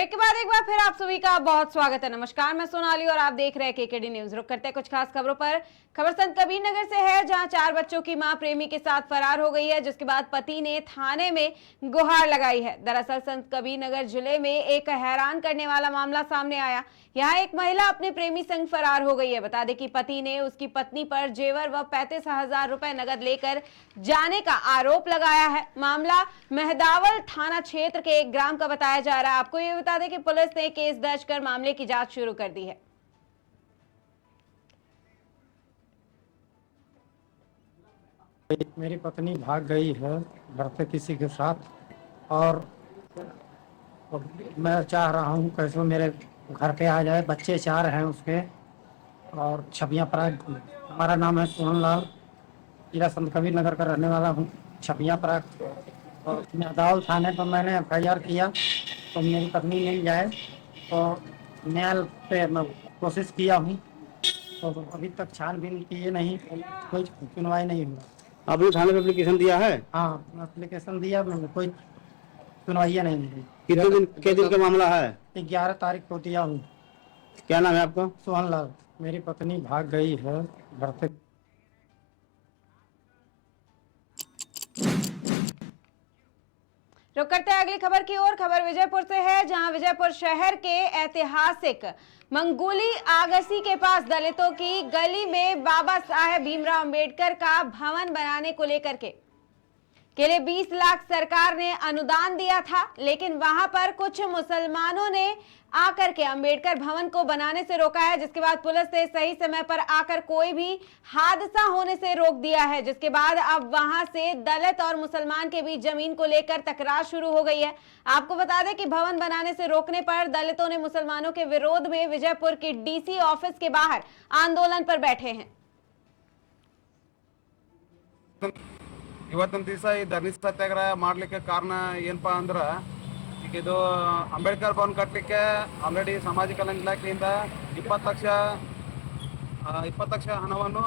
Break के बाद एक बार फिर आप सभी का बहुत स्वागत है। नमस्कार, मैं सोनाली और आप देख रहे हैं केकेडी न्यूज। रुक करते हैं कुछ खास खबरों पर। खबर संत कबीर नगर से है, जहां 4 बच्चों की मां प्रेमी के साथ फरार हो गई है, जिसके बाद पति ने थाने में गुहार लगाई है। दरअसल संत कबीर नगर जिले में एक हैरान करने वाला मामला सामने आया। यहाँ एक महिला अपने प्रेमी संग फरार हो गई है। बता दें कि पति ने उसकी पत्नी पर जेवर व 35,000 रुपए नगद लेकर जाने का आरोप लगाया है। मामला मेहदावल थाना क्षेत्र के एक ग्राम का बताया जा रहा है। आपको ये बता दें कि पुलिस ने केस दर्ज कर मामले की जांच शुरू कर दी है। मेरी पत्नी भाग गई है घर से किसी के साथ, और मैं चाह रहा हूँ कैसे मेरे घर पे आ जाए। बच्चे 4 हैं उसके, और छबिया पराग। हमारा नाम है सोहन लाल, जिला संत कबीर नगर का रहने वाला हूँ, छबिया पराग। और मेहदावल थाने पर मैंने FIR किया तो मेरी पत्नी मिल जाए, तो न्यायालय पे मैं कोशिश किया हूँ, तो अभी तक छानबीन किए नहीं, कोई सुनवाई नहीं हुई। आपने थाने में एप्लीकेशन दिया है? हाँ, एप्लीकेशन दिया मैंने, कोई सुनवाई नहीं हुई। कितने दिन का मामला है? 11 तारीख को दिया हूँ। क्या नाम है आपका? सोहन लाल। मेरी पत्नी भाग गई है घर से। रुक करते हैं अगली खबर की ओर। खबर विजयपुर से है, जहां विजयपुर शहर के ऐतिहासिक मंगोली आगसी के पास दलितों की गली में बाबा साहेब भीमराव अंबेडकर का भवन बनाने को लेकर के लिए 20 लाख सरकार ने अनुदान दिया था, लेकिन वहां पर कुछ मुसलमानों ने आकर के अंबेडकर भवन को बनाने से रोका है, जिसके बाद पुलिस ने सही समय पर आकर कोई भी हादसा होने से रोक दिया है। जिसके बाद अब वहां से दलित और मुसलमान के बीच जमीन को लेकर तकरार शुरू हो गई है। आपको बता दें कि भवन बनाने से रोकने पर दलितों ने मुसलमानों के विरोध में विजयपुर के DC ऑफिस के बाहर आंदोलन पर बैठे हैं। ಇವತ್ತಿನ ದಿವಸ ಈ ಧರಣಿ ಸತ್ಯಾಗ್ರಹ ಮಾಡಲಿಕ್ಕೆ ಕಾರಣ ಏನಪ್ಪಾ ಅಂದ್ರೆ, ಈಗ ಇದು ಅಂಬೇಡ್ಕರ್ ಭವನ ಕಟ್ಟಲಿಕ್ಕೆ ಆಲ್ರೆಡಿ ಸಮಾಜ ಕಲ್ಯಾಣ ಇಲಾಖೆಯಿಂದ 20 ಲಕ್ಷ ಹಣವನ್ನು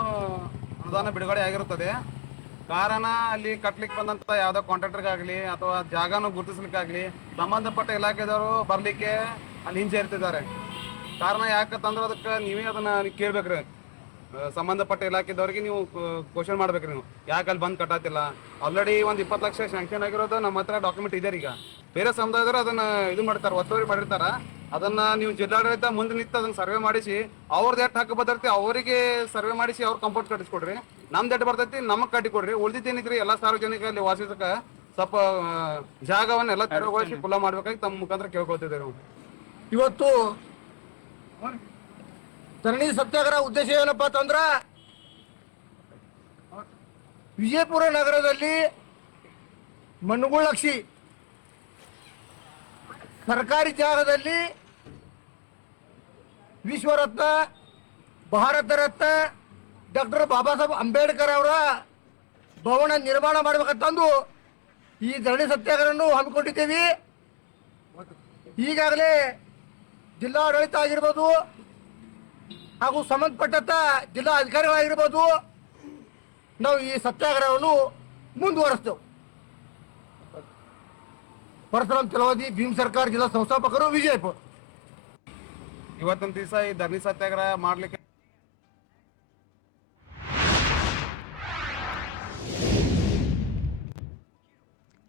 ಅನುದಾನ ಬಿಡುಗಡೆ ಆಗಿರುತ್ತದೆ. ಕಾರಣ ಅಲ್ಲಿ ಕಟ್ಟಲಿಕ್ಕೆ ಬಂದಂಥ ಯಾವುದೋ ಕಾಂಟ್ರಾಕ್ಟರ್ಗಾಗಲಿ ಅಥವಾ ಜಾಗನೂ ಗುರುತಿಸ್ಲಿಕ್ಕಾಗಲಿ ಸಂಬಂಧಪಟ್ಟ ಇಲಾಖೆದವರು ಬರಲಿಕ್ಕೆ ಅಲ್ಲಿ ಹಿಂಜರಿತಿದ್ದಾರೆ. ಕಾರಣ ಯಾಕಂತಂದ್ರೆ ಅದಕ್ಕೆ ನೀವೇ ಅದನ್ನು ಕೇಳಬೇಕ್ರಿ. ಸಂಬಂಧಪಟ್ಟ ಇಲಾಖೆದವ್ರಿಗೆ ನೀವು ಕ್ವಶನ್ ಮಾಡ್ಬೇಕ್ರಿ, ನೀವು ಯಾಕೆ ಅಲ್ಲಿ ಬಂದು ಕಟ್ಟತ್ತಿಲ್ಲ. ಆಲ್ರೆಡಿ ಒಂದು 20 ಲಕ್ಷ ಸ್ಯಾಂಕ್ಷನ್ ಆಗಿರೋದು ನಮ್ಮ ಹತ್ರ ಡಾಕ್ಯುಮೆಂಟ್ ಇದೆ. ಈಗ ಬೇರೆ ಸಮುದಾಯದವರು ಅದನ್ನ ಇದು ಮಾಡ್ತಾರೆ, ಒತ್ತುವರಿ ಮಾಡಿರ್ತಾರ. ಅದನ್ನ ನೀವು ಜಿಲ್ಲಾಡಳಿತ ಮುಂದೆ ನಿಂತು ಅದನ್ನ ಸರ್ವೆ ಮಾಡಿಸಿ ಅವ್ರದ್ದು ಎಷ್ಟು ಹಕ್ಕು ಬರ್ತೈತಿ ಅವರಿಗೆ ಸರ್ವೆ ಮಾಡಿಸಿ ಅವ್ರ ಕಂಪೌಂಡ್ ಕಟ್ಟಿಸ್ಕೊಡ್ರಿ. ನಮ್ದು ಎಷ್ಟು ಬರ್ತೈತಿ ನಮಗೆ ಕಟ್ಟಿ ಕೊಡ್ರಿ. ಉಳಿದಿದ್ದೇನಿದ್ರಿ ಎಲ್ಲ ಸಾರ್ವಜನಿಕ ಅಲ್ಲಿ ವಾಸಿಸಕ್ಕೆ ಸ್ವಲ್ಪ ಜಾಗವನ್ನೆಲ್ಲ ತೆರವುಗೊಳಿಸಿ ಕುಲ ಮಾಡ್ಬೇಕಾಗಿ ತಮ್ಮ ಮುಖಾಂತರ ಕೇಳ್ಕೊಳ್ತಿದ್ದೇವೆ. ಇವತ್ತು ಧರಣಿ ಸತ್ಯಾಗ್ರಹ ಉದ್ದೇಶ ಏನಪ್ಪಾ ಅಂತಂದ್ರ, ವಿಜಯಪುರ ನಗರದಲ್ಲಿ ಮಣ್ಣುಗುಳಕ್ಷಿ ಸರ್ಕಾರಿ ಜಾಗದಲ್ಲಿ ವಿಶ್ವರತ್ನ, ಭಾರತ ರತ್ನ ಡಾಕ್ಟರ್ ಬಾಬಾ ಸಾಹೇಬ್ ಅಂಬೇಡ್ಕರ್ ಅವರ ಭವನ ನಿರ್ಮಾಣ ಮಾಡಬೇಕಂತಂದು ಈ ಧರಣಿ ಸತ್ಯಾಗ್ರಹವನ್ನು ಹಮ್ಮಿಕೊಂಡಿದ್ದೇವೆ. ಈಗಾಗಲೇ ಜಿಲ್ಲಾಡಳಿತ ಆಗಿರ್ಬೋದು ಹಾಗೂ ಸಂಬಂಧಪಟ್ಟಂತ ಜಿಲ್ಲಾ ಅಧಿಕಾರಿಗಳಾಗಿರ್ಬೋದು, ನಾವು ಈ ಸತ್ಯಾಗ್ರಹವನ್ನು ಮುಂದುವರಿಸ್ತೇವೆ. ಪರಶುರಾಮ್ ಚಲವಾದಿ, ಭೀಮ್ ಸರ್ಕಾರ ಜಿಲ್ಲಾ ಸಂಸ್ಥಾಪಕರು, ವಿಜಯಪುರ. ಇವತ್ತಿನ ದಿವಸ ಈ ಧರಣಿ ಸತ್ಯಾಗ್ರಹ ಮಾಡಲಿಕ್ಕೆ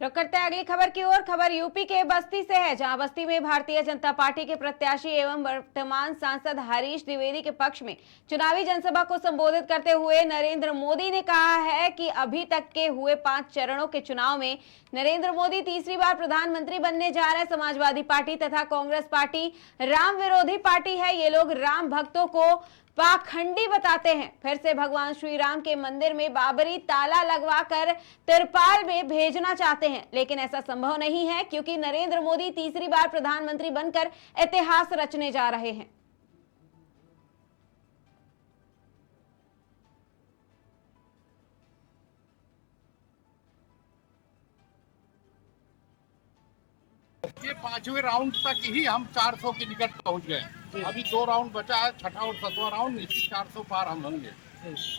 रुक करते हैं अगली खबर की ओर। खबर यूपी के बस्ती से है, जहां बस्ती में भारतीय जनता पार्टी के प्रत्याशी एवं वर्तमान सांसद हरीश द्विवेदी के पक्ष में चुनावी जनसभा को संबोधित करते हुए नरेंद्र मोदी ने कहा है कि अभी तक के हुए 5 चरणों के चुनाव में नरेंद्र मोदी तीसरी बार प्रधानमंत्री बनने जा रहे हैं। समाजवादी पार्टी तथा कांग्रेस पार्टी राम विरोधी पार्टी है। ये लोग राम भक्तों को पाखंडी बताते हैं। फिर से भगवान श्री राम के मंदिर में बाबरी ताला लगवाकर तिरपाल में भेजना चाहते हैं, लेकिन ऐसा संभव नहीं है, क्योंकि नरेंद्र मोदी तीसरी बार प्रधानमंत्री बनकर इतिहास रचने जा रहे हैं। ये 5वें राउंड तक ही हम 400 के निकट पहुंच गए। अभी 2 राउंड बचा है, छठा और 7वां राउंड, इसी 400 पार हम होंगे।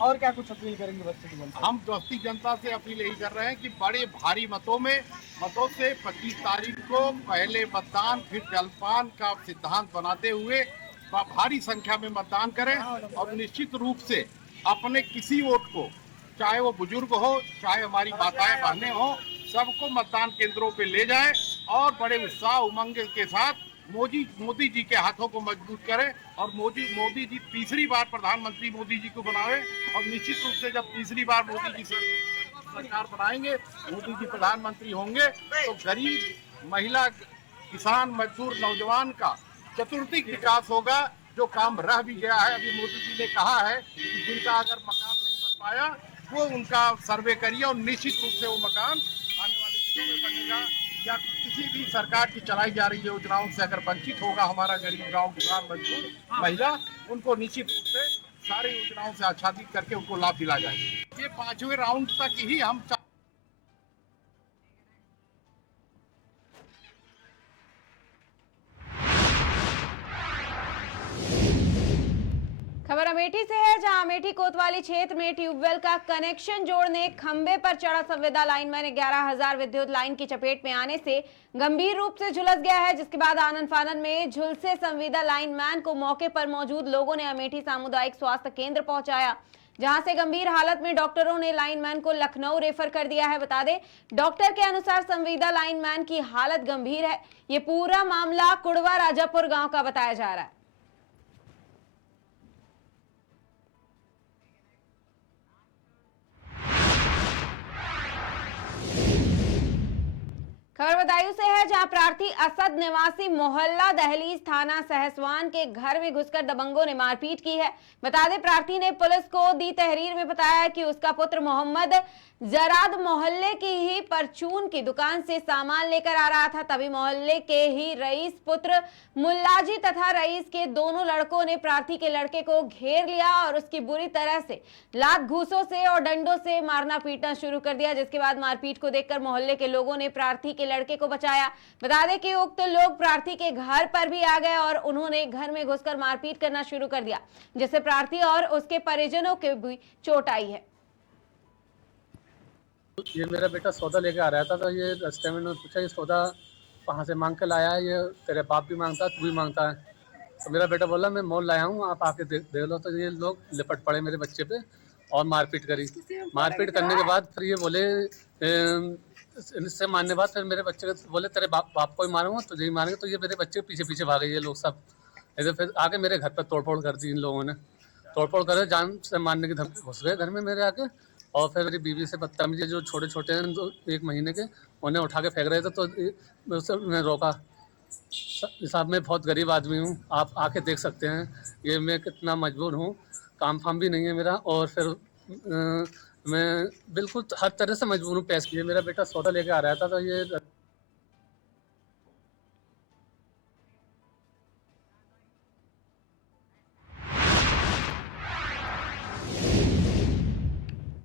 और क्या कुछ अपील करेंगे बस्ती की जनता? हम बस्ती जनता से अपील यही कर रहे हैं कि बड़े भारी मतों से 25 तारीख को पहले मतदान फिर जलपान का सिद्धांत बनाते हुए भारी संख्या में मतदान करें और निश्चित रूप से अपने किसी वोट को, चाहे वो बुजुर्ग हो चाहे हमारी माताएं बहनें हो, सबको मतदान केंद्रों पे ले जाएं और बड़े उत्साह उमंग के साथ मोदी जी के हाथों को मजबूत करें और मोदी जी तीसरी बार प्रधानमंत्री मोदी जी को बनावे। और निश्चित रूप से जब तीसरी बार मोदी जी सरकार बनाएंगे, मोदी जी प्रधानमंत्री होंगे, तो गरीब, महिला, किसान, मजदूर, नौजवान का चतुर्दिक विकास होगा। जो काम रह भी गया है, अभी मोदी जी ने कहा है कि जिनका अगर मकान नहीं बन पाया वो उनका सर्वे करिए और निश्चित रूप से वो मकान आने वाले दिनों में बनेगा। या किसी भी सरकार की चलाई जा रही योजनाओं से अगर वंचित होगा हमारा गरीब गांव, किसान, मजदूर, महिला, उनको निश्चित रूप से सारी योजनाओं से आच्छादित करके उनको लाभ दिला जाएगा। ये 5वें राउंड तक ही हम खबर अमेठी से है, जहां अमेठी कोतवाली क्षेत्र में ट्यूबवेल का कनेक्शन जोड़ने खंबे पर चढ़ा संविदा लाइनमैन 11,000 विद्युत लाइन की चपेट में आने से गंभीर रूप से झुलस गया है, जिसके बाद आनन फानन में झुलसे संविदा लाइनमैन को मौके पर मौजूद लोगों ने अमेठी सामुदायिक स्वास्थ्य केंद्र पहुंचाया, जहां से गंभीर हालत में डॉक्टरों ने लाइनमैन को लखनऊ रेफर कर दिया है। बता दें, डॉक्टर के अनुसार संविदा लाइनमैन की हालत गंभीर है। ये पूरा मामला कुड़वा राजापुर गांव का बताया जा रहा है। खबर बदायूं से है, जहां प्रार्थी असद निवासी मोहल्ला दहलीज थाना सहसवान के घर में घुसकर दबंगों ने मारपीट की है। बता दें, प्रार्थी ने पुलिस को दी तहरीर में बताया कि उसका पुत्र मोहम्मद जराद मोहल्ले की ही परचून की दुकान से सामान लेकर आ रहा था। तभी मोहल्ले के ही रईस पुत्र मुल्लाजी तथा रईस के दोनों लड़कों ने प्रार्थी के लड़के को घेर लिया और उसकी बुरी तरह से लात घूसों से और डंडों से मारना पीटना शुरू कर दिया, जिसके बाद मारपीट को देखकर मोहल्ले के लोगों ने प्रार्थी के लड़के को बचाया। बता दें कि उक्त लोग प्रार्थी के घर पर भी आ गए और उन्होंने घर में घुसकर मारपीट करना शुरू कर दिया, जिससे प्रार्थी और उसके परिजनों के भी चोट आई है। ये मेरा बेटा सौदा लेके आ रहा था, तो ये रास्ते में उन्होंने पूछा ये सौदा कहाँ से मांग के लाया है, ये तेरे बाप भी मांगता है, तू भी मांगता है। तो मेरा बेटा बोला मैं मोल लाया हूँ, आप आके देख लो। तो ये लोग लिपट पड़े मेरे बच्चे पे और मारपीट करी। मारपीट करने के बाद फिर ये बोले इससे मारने के बाद फिर मेरे बच्चे बोले तेरे बाप को ही मारूंगा, तुझे ही मारेंगे। तो ये मेरे बच्चे पीछे पीछे भागे ये लोग सब। ऐसे फिर आके मेरे घर पर तोड़फोड़ कर दी इन लोगों ने। तोड़फोड़ करे, जान से मारने की धमकी, घुस गए घर में मेरे आके। और फिर मेरी बीवी से बदतमीजी, जो छोटे छोटे हैं 1 महीने के, उन्हें उठा के फेंक रहे थे, तो उससे मैं रोका। साहब मैं बहुत गरीब आदमी हूँ, आप आके देख सकते हैं ये मैं कितना मजबूर हूँ, काम फाम भी नहीं है मेरा, और फिर मैं बिल्कुल हर तरह से मजबूर हूँ। पैसे, ये मेरा बेटा सौदा लेके आ रहा था, तो ये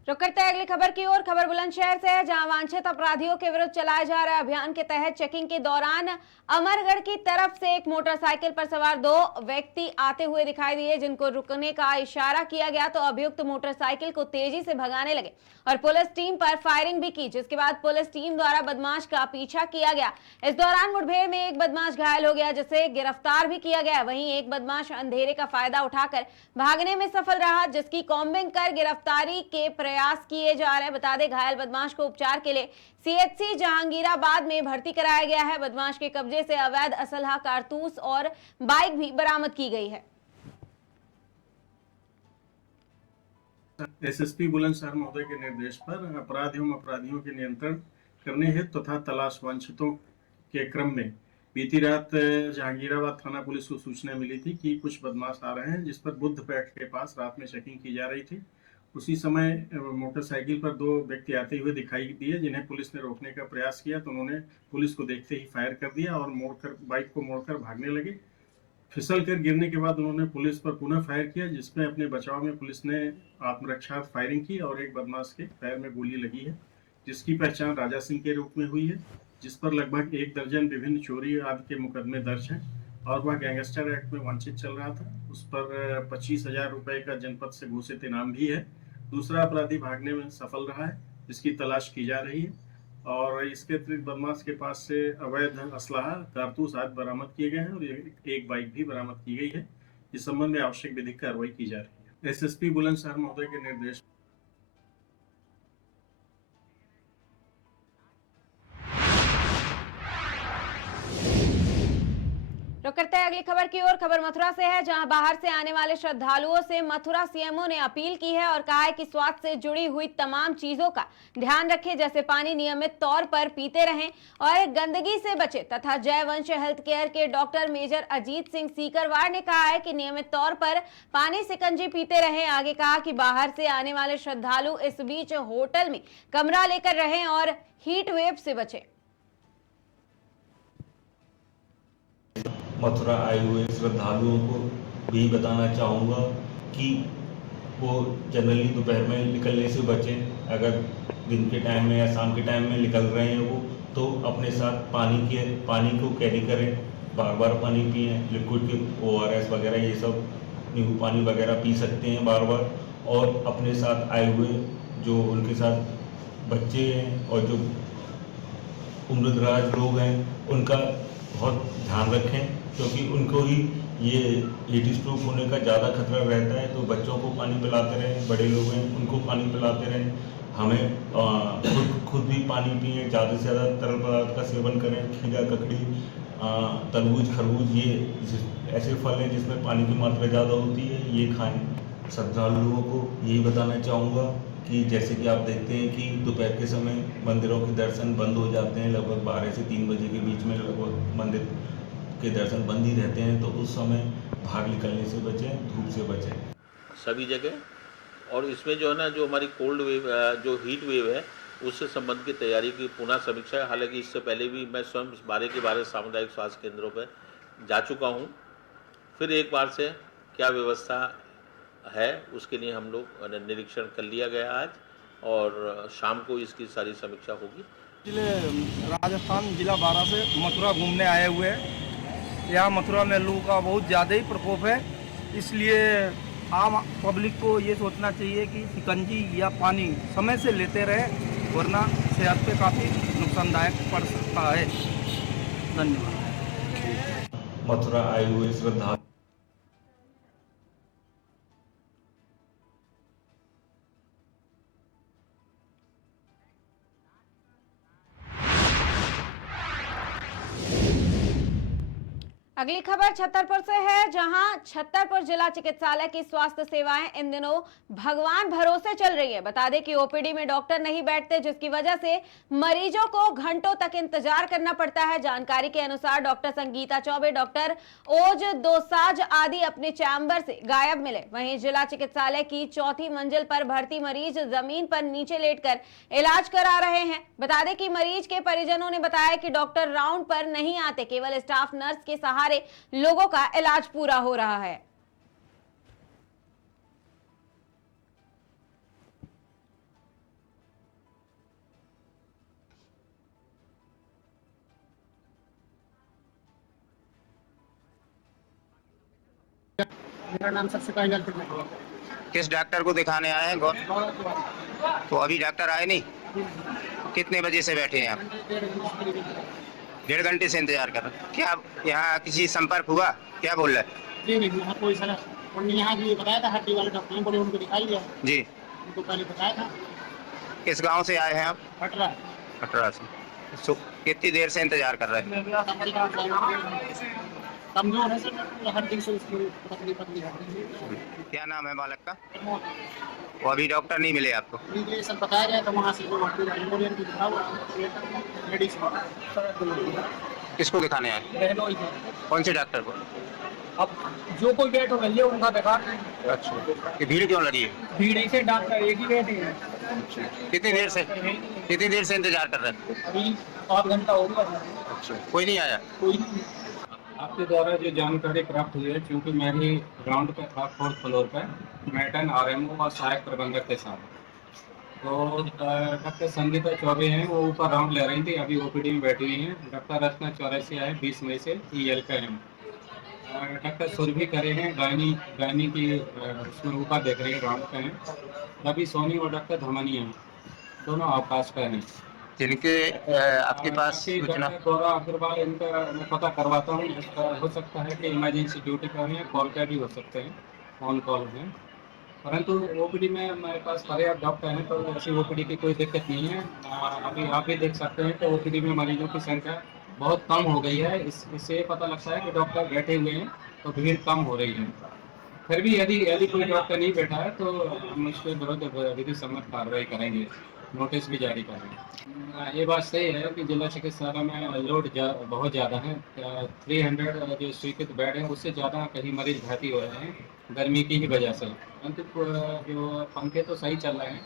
रुक करते हैं अगली खबर की ओर। खबर बुलंदशहर से है, जहां वांछित अपराधियों के विरुद्ध चलाए जा रहे अभियान के तहत चेकिंग के दौरान अमरगढ़ की तरफ से एक मोटरसाइकिल पर सवार 2 व्यक्ति आते हुए दिखाई दिए, जिनको रुकने का इशारा किया गया तो अभियुक्त मोटरसाइकिल को तेजी से भगाने लगे और पुलिस टीम पर फायरिंग भी की, जिसके बाद पुलिस टीम द्वारा बदमाश का पीछा किया गया। इस दौरान मुठभेड़ में एक बदमाश घायल हो गया, जिसे गिरफ्तार भी किया गया। वहीं एक बदमाश अंधेरे का फायदा उठाकर भागने में सफल रहा, जिसकी कॉम्बिंग कर गिरफ्तारी के प्रयास किए जा रहे हैं। बता दें, घायल बदमाश को उपचार के लिए सीएचसी जहांगीराबाद में भर्ती कराया गया है। बदमाश के कब्जे से अवैध असलहा, कारतूस और बाइक भी बरामद की गई है। एसएसपी बुलंदशहर महोदय के निर्देश पर अपराध एवं अपराधियों के नियंत्रण करने हेतु तथा तलाश वांछितों के क्रम में बीती रात जहांगीराबाद थाना पुलिस को सूचना मिली थी कि कुछ बदमाश आ रहे हैं, जिस पर बुद्धपेट के पास रात में चेकिंग की जा रही थी। उसी समय मोटरसाइकिल पर 2 व्यक्ति आते हुए दिखाई दिए, जिन्हें पुलिस ने रोकने का प्रयास किया, तो उन्होंने पुलिस को देखते ही फायर कर दिया और बाइक को मोड़कर भागने लगे। फिसल कर गिरने के बाद उन्होंने पुलिस पर पुनः फायर किया, जिसमें अपने बचाव में पुलिस ने आत्मरक्षा फायरिंग की और एक बदमाश के पैर में गोली लगी है, जिसकी पहचान राजा सिंह के रूप में हुई है, जिस पर लगभग 1 दर्जन विभिन्न चोरी आदि के मुकदमे दर्ज हैं और वह गैंगस्टर एक्ट में वांछित चल रहा था। उस पर 25,000 रुपए का जनपद से घोषित इनाम भी है। दूसरा अपराधी भागने में सफल रहा है, जिसकी तलाश की जा रही है। और इसके अतिरिक्त बदमाश के पास से अवैध असलाह, कारतूस आदि बरामद किए गए हैं और एक बाइक भी बरामद की गई है। इस संबंध में आवश्यक विधिक कार्रवाई की जा रही है। एसएसपी बुलंदशहर महोदय के निर्देश रुक करते हैं अगली खबर की ओर। खबर मथुरा से है, जहां बाहर से आने वाले श्रद्धालुओं से मथुरा सीएमओ ने अपील की है और कहा है कि स्वास्थ्य से जुड़ी हुई तमाम चीजों का ध्यान रखें, जैसे पानी नियमित तौर पर पीते रहें और गंदगी से बचें। तथा जयवंश हेल्थ केयर के डॉक्टर मेजर अजीत सिंह सीकरवार ने कहा है कि नियमित तौर पर पानी सिकंजी पीते रहें। आगे कहा कि बाहर से आने वाले श्रद्धालु इस बीच होटल में कमरा लेकर रहें और हीट वेव से बचें। मथुरा आए हुए श्रद्धालुओं को भी बताना चाहूँगा कि वो जनरली दोपहर में निकलने से बचें। अगर दिन के टाइम में या शाम के टाइम में निकल रहे हैं वो, तो अपने साथ पानी को कैरी करें, बार बार पानी पिएं। लिक्विड के ORS वगैरह ये सब नींबू पानी वगैरह पी सकते हैं बार बार। और अपने साथ आए हुए जो उनके साथ बच्चे हैं और जो उम्रदराज लोग हैं, उनका बहुत ध्यान रखें, क्योंकि उनको ही ये हीट स्ट्रोक होने का ज़्यादा खतरा रहता है। तो बच्चों को पानी पिलाते रहें, बड़े लोग हैं उनको पानी पिलाते रहें। हमें खुद भी पानी पिएं, ज़्यादा से ज़्यादा तरल पदार्थ का सेवन करें। खीरा, ककड़ी, तरबूज, खरबूज ये ऐसे फल हैं जिसमें पानी की मात्रा ज़्यादा होती है, ये खाएँ। श्रद्धालुओं को यही बताना चाहूँगा कि जैसे कि आप देखते हैं कि दोपहर के समय मंदिरों के दर्शन बंद हो जाते हैं, लगभग 12 से 3 बजे के बीच में लगभग मंदिर के दर्शन बंद ही रहते हैं। तो उस समय बाहर निकलने से बचें, धूप से बचें सभी जगह। और इसमें जो है ना, जो हमारी कोल्ड वेव, जो हीट वेव है, उससे संबंध की तैयारी की पुनः समीक्षा है। हालांकि इससे पहले भी मैं स्वयं 12 सामुदायिक स्वास्थ्य केंद्रों पर जा चुका हूँ। फिर एक बार से क्या व्यवस्था है उसके लिए हम लोग निरीक्षण कर लिया गया आज, और शाम को इसकी सारी समीक्षा होगी। जिले राजस्थान जिला 12 से मथुरा घूमने आए हुए हैं। यहाँ मथुरा में लू का बहुत ज़्यादा ही प्रकोप है, इसलिए आम पब्लिक को ये सोचना चाहिए कि शिकंजी या पानी समय से लेते रहे, वरना सेहत पे काफ़ी नुकसानदायक पड़ सकता है। धन्यवाद। मथुरा आए हुए श्रद्धालु अगली खबर छतरपुर से है, जहां छतरपुर जिला चिकित्सालय की स्वास्थ्य सेवाएं इन दिनों भगवान भरोसे चल रही है। बता दें कि ओपीडी में डॉक्टर नहीं बैठते, जिसकी वजह से मरीजों को घंटों तक इंतजार करना पड़ता है। जानकारी के अनुसार डॉक्टर संगीता चौबे, डॉक्टर ओज दोसाज आदि अपने चैम्बर से गायब मिले। वहीं जिला चिकित्सालय की 4थी मंजिल पर भर्ती मरीज जमीन पर नीचे लेटकर इलाज करा रहे हैं। बता दें कि मरीज के परिजनों ने बताया कि डॉक्टर राउंड पर नहीं आते, केवल स्टाफ नर्स के सहारे लोगों का इलाज पूरा हो रहा है। मेरा नाम सबसे पहले किस डॉक्टर को दिखाने आए हैं? तो अभी डॉक्टर आए नहीं? कितने बजे से बैठे हैं आप? 1.5 घंटे से इंतजार कर रहे हैं। क्या यहाँ किसी संपर्क हुआ? क्या बोल रहे हैं? जी नहीं, यहाँ कोई सर उन्होंने यहाँ भी बताया था, हड्डी वाले डॉक्टर ने बोले उनको दिखाई दिया जी। उनको पहले बताया था। किस गांव से आए हैं आप? पटरा। पटरा से। कितनी देर से इंतजार कर रहे हैं? कमजोर है सर, हड्डी से उसकी पतली पतली हड्डी। क्या नाम है बालक का? वो अभी डॉक्टर नहीं मिले आपको? ये सब बताया गया तो वहाँ से किसको दिखाने आए? कौन से डॉक्टर को? अब जो कोई बैठ हो गया उनका बेकार। अच्छा, ये भीड़ क्यों लगी है? भीड़ ऐसे डॉक्टर एक ही बैठे हैं। कितनी देर से इंतजार कर रहे हैं? अभी 7 घंटा हो गया। अच्छा, कोई नहीं आया? कोई नहीं। आपके द्वारा जो जानकारी प्राप्त हुई है, क्योंकि मैं भी ग्राउंड पे था 4th फ्लोर पे मैटन RMO और सहायक प्रबंधक के साथ, तो डॉक्टर संगीता चौबे हैं, वो ऊपर राउंड ले रही थी, अभी OPD में बैठी हुई हैं। डॉक्टर रचना चौरसिया है, 20 मई से EL पे हैं। डॉक्टर सुरभि करे हैं, गायनी की उसमें ऊपर देख रहे हैं, ग्राउंड पे हैं। रवि सोनी और डॉक्टर धमनिया दोनों अवकाश पे हैं। जिनके आपके पास सूचना डॉक्टर गौरव अग्रवाल, इनका मैं पता करवाता हूँ। इसका हो सकता है कि इमरजेंसी ड्यूटी पर हैं, कॉल पे भी हो सकते हैं, ऑन कॉल हैं। परंतु ओपीडी में हमारे पास पर्याप्त डॉक्टर हैं, तो ऐसी ओपीडी की कोई दिक्कत नहीं है। अभी आप भी देख सकते हैं कि ओपीडी में मरीजों की संख्या बहुत कम हो गई है। इससे ये पता लगता है कि डॉक्टर बैठे हुए हैं तो भीड़ कम हो रही है। फिर भी यदि कोई डॉक्टर नहीं बैठा है तो हम उसके विरुद्ध विधि सम्मत कार्रवाई करेंगे, नोटिस भी जारी करेंगे। ये बात सही है कि जिला चिकित्सालय में लोड बहुत ज़्यादा है। 300 जो स्वीकृत बेड है उससे ज़्यादा कहीं मरीज भर्ती हो रहे हैं गर्मी की ही वजह से। परंतु जो पंखे तो सही चल रहे हैं,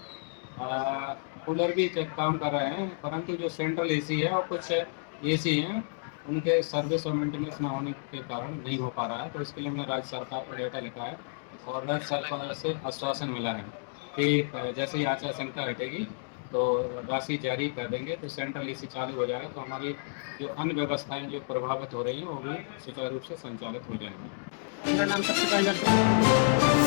कूलर भी काम कर रहे हैं, परंतु जो सेंट्रल एसी है और कुछ एसी हैं उनके सर्विस और मेंटेनेंस न होने के कारण नहीं हो पा रहा है। तो इसके लिए हमने राज्य सरकार को लेटर लिखा है और राज्य सरकार से आश्वासन मिला है कि जैसे ही आचार संहिता हटेगी तो राशि जारी कर देंगे, तो सेंट्रल एसी चालू हो जाएगा, तो हमारी जो अन्य व्यवस्थाएं जो प्रभावित हो रही हैं वो भी सुचारू रूप से संचालित हो जाएंगी। मेरा नाम सबसे पहले